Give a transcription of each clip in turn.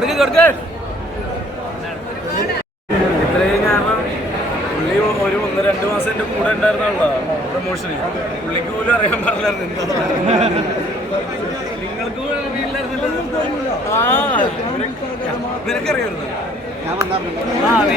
കൊടുക്ക് കൊടുക്ക്. ഇത്രയും കാരണം പുള്ളി ഒരു ഒന്ന് രണ്ട് മാസം എന്റെ കൂടെ ഉണ്ടായിരുന്നുള്ള പ്രൊമോഷന് പുള്ളിക്ക് പോലും അറിയാൻ പാടില്ലായിരുന്നു. നിങ്ങൾക്ക് പോലും അറിയില്ലായിരുന്നല്ലോ. ആ നിനക്കറിയായിരുന്നു ഞാൻ വന്നായിരുന്നു. ആ നീ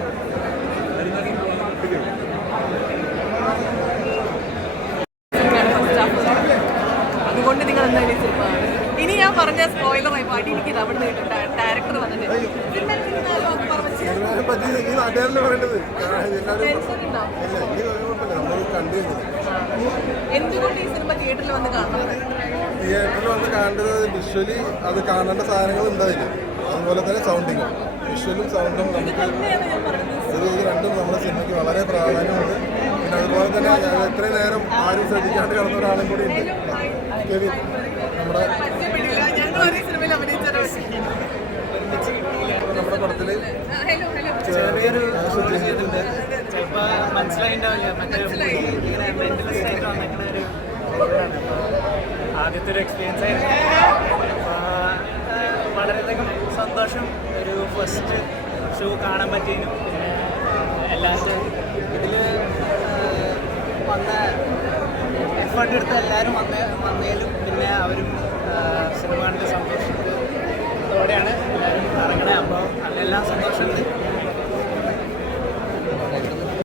നിങ്ങൾ എന്തായാലും ഈ ഇനി ഞാൻ പറഞ്ഞ സ്പോയിലറായി പാടി എനിക്ക് അവിടെ നിന്ന് ഡയറക്ടർ വന്നിട്ടുണ്ട് എന്തുകൊണ്ട് ഈ സിനിമ തിയേറ്ററിൽ വന്ന് കാണുന്നത് തിയേറ്ററിൽ വന്ന് കാണേണ്ടത് വിഷ്വലി അത് കാണേണ്ട സാധനങ്ങൾ ഉണ്ടായില്ല അതുപോലെ തന്നെ സൗണ്ടിങ് വിഷ്വലും സൗണ്ടും നമുക്ക് ഇത് രണ്ടും നമ്മുടെ സിനിമയ്ക്ക് വളരെ പ്രാധാന്യമുണ്ട് പിന്നെ അതുപോലെ തന്നെ എത്രയും നേരം ആരും ശ്രദ്ധിക്കാണ്ട് കിടന്ന ഒരാളും കൂടി നമ്മുടെ നമ്മുടെ പടത്തിൽ ചെറിയൊരു ആദ്യത്തെ ഒരു എക്സ്പീരിയൻസ് ആയിരുന്നു. വളരെയധികം സന്തോഷം. ഒരു ഫസ്റ്റ് ഷോ കാണാൻ പറ്റിയതിനും എല്ലാവരും ഇതിൽ വന്ന എഫേർട്ട് എടുത്ത എല്ലാവരും വന്ന വന്നതിലും പിന്നെ അവരും സിനിമ കണ്ട് സന്തോഷത്തോടെയാണ് എല്ലാവരും ഇറങ്ങണേ അപ്പോൾ അതിലെല്ലാം സന്തോഷമുണ്ട്